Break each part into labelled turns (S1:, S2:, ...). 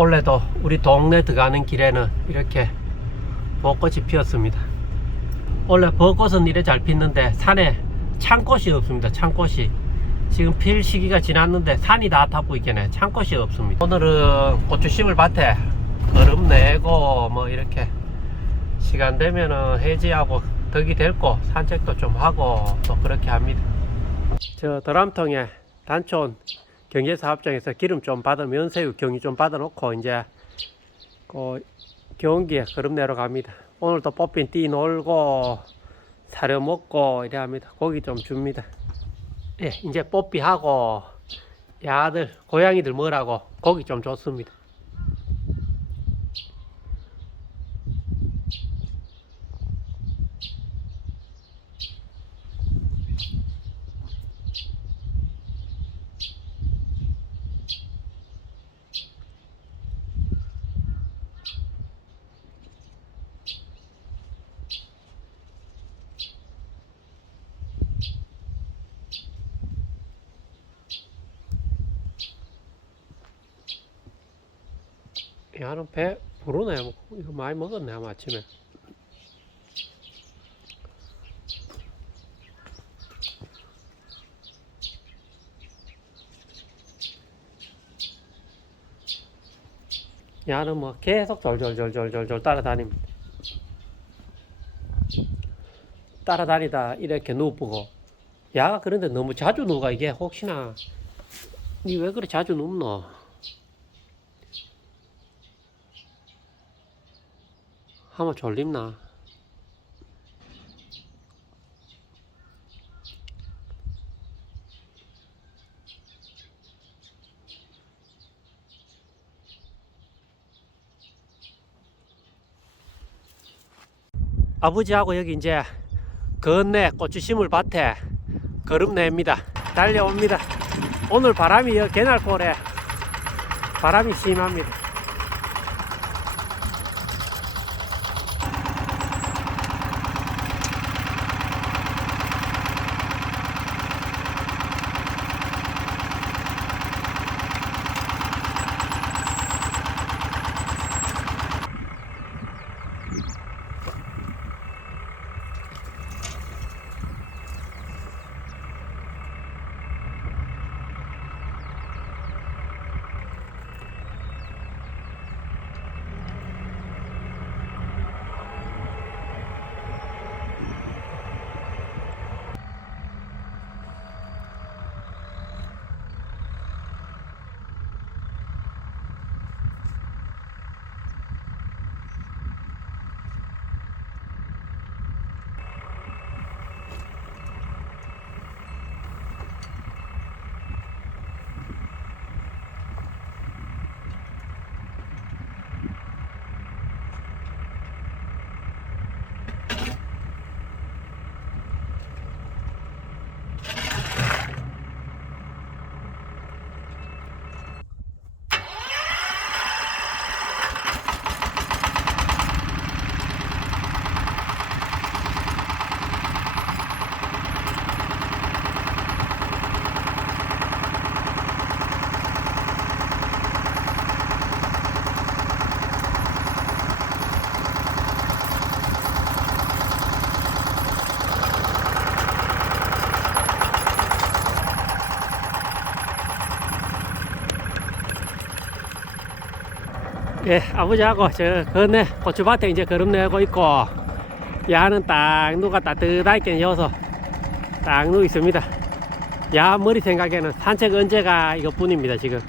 S1: 올해도 우리 동네 들어가는 길에는 이렇게 벚꽃이 피었습니다. 원래 벚꽃은 이래 잘 피는데 산에 창꽃이 없습니다. 창꽃이 지금 필 시기가 지났는데 산이 다 타고 있겠네. 창꽃이 없습니다. 오늘은 고추 심을 밭에 걸음 내고 뭐 이렇게 시간 되면은 해지하고 덕이 될고 산책도 좀 하고 또 그렇게 합니다. 저 드람통에 단촌 경제 사업장에서 기름 좀 받아 면세유 경유 좀 받아 놓고 이제 그 경기에 걸음 내러 갑니다. 오늘도 뽑힌 띠 놀고 사려 먹고 이래 합니다. 고기 좀 줍니다. 예, 이제 뽀삐하고 야들 고양이들 뭐라고 고기 좀 줬습니다. 야는 배 부르네. 뭐, 이거 많이 먹었네 아마 아침에. 야는 뭐 계속 졸졸졸졸졸졸 따라다닙니다. 따라다니다 이렇게 누우고 야가 그런데 너무 자주 누가 이게 혹시나 니 왜 그래 자주 눕노? 하면 졸립나? 아버지하고 여기 이제 건네 고추 심을 밭에 걸음 냅니다. 달려옵니다. 오늘 바람이 여 개날골에 바람이 심합니다. 예, 아버지하고 저 건네 고추밭에 이제 걸음 내고 있고 야는 딱 누가 따뜻하게 여서 딱 누워 있습니다. 야 머리 생각에는 산책 언제가 이것뿐입니다 지금.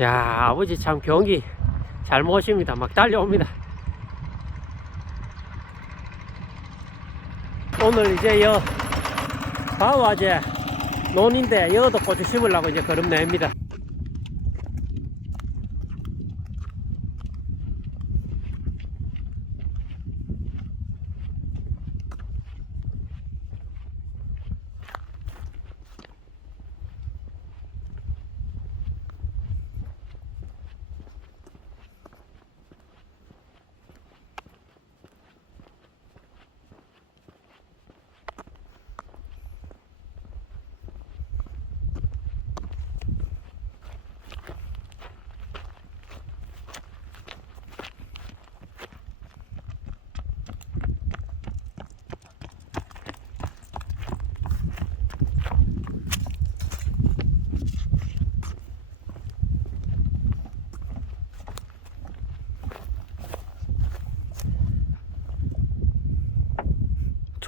S1: 야 아버지 참 경기 잘 모십니다. 막 달려옵니다. 오늘 이제 여 바우아재 논인데 여도 고추 심으려고 이제 걸음 냅니다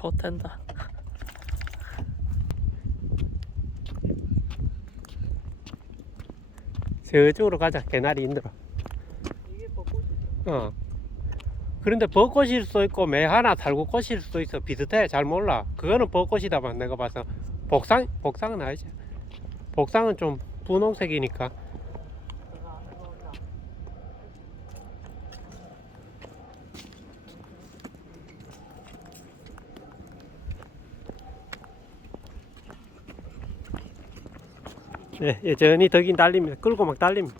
S2: 좋댄다.
S1: 저쪽으로 가자. 개나리
S2: 벚꽃이
S1: 어. 그런데 벚꽃일 수도 있고 매 하나 달고 꽃일 수도 있어. 비슷해. 잘 몰라. 그거는 벚꽃이다만 내가 봐서. 복상 복상은 아니지. 복상은 좀 분홍색이니까 네, 여전히 덕인 달립니다. 끌고 막 달립니다.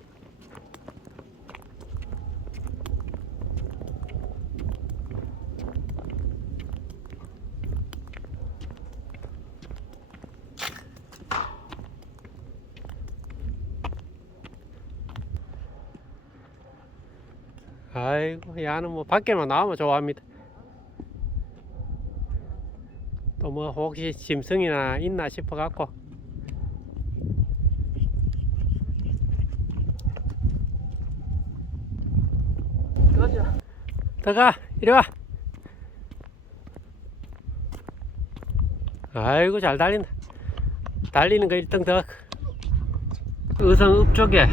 S1: 아이고, 야는 뭐 밖에만 나오면 좋아합니다. 또 뭐 혹시 짐승이나 있나 싶어 갖고. 들어가, 이리 와. 아이고, 잘 달린다. 달리는 거 1등 더. 의성 읍쪽에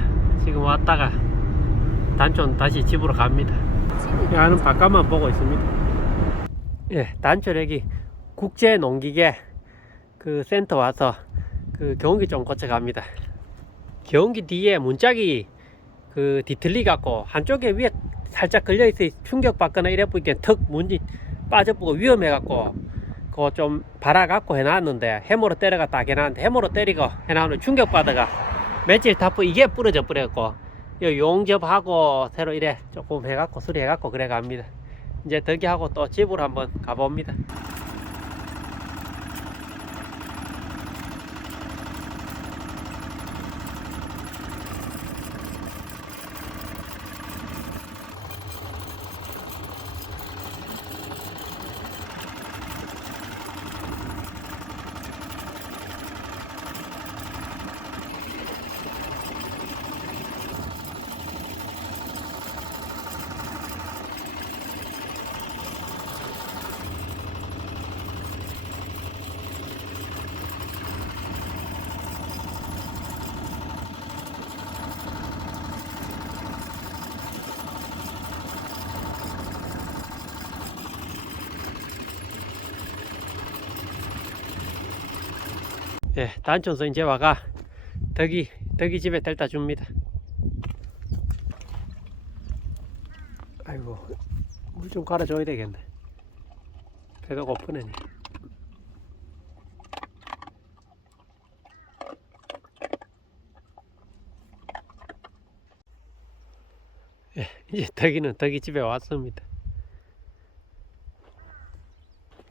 S1: 지금 왔다가 단촌 다시 집으로 갑니다. 야는 바깥만 보고 있습니다. 예, 단촌 여기 국제 농기계 그 센터 와서 그 경운기 좀 고쳐 갑니다. 경운기 뒤에 문짝이 그 뒤틀리 갖고 한쪽에 위에 살짝 걸려 있어 충격 받거나 이래 보니까 턱 문이 빠져보고 위험해 갖고 그거 좀 발아 갖고 해놨는데 해모로 때려가 딱 해놨는데 해모로 때리고 해놨는데 충격 받아가 며칠 타프 이게 부러져 요 용접하고 새로 이래 조금 해갖고 수리해갖고 그래 갑니다. 이제 덕이 하고 또 집으로 한번 가봅니다. 예, 단촌서 이제 와가 덕이 덕이 집에 데려다 줍니다. 아이고 물 좀 갈아줘야 되겠네. 배가 고프네. 예, 이제 덕이는 덕이 집에 왔습니다.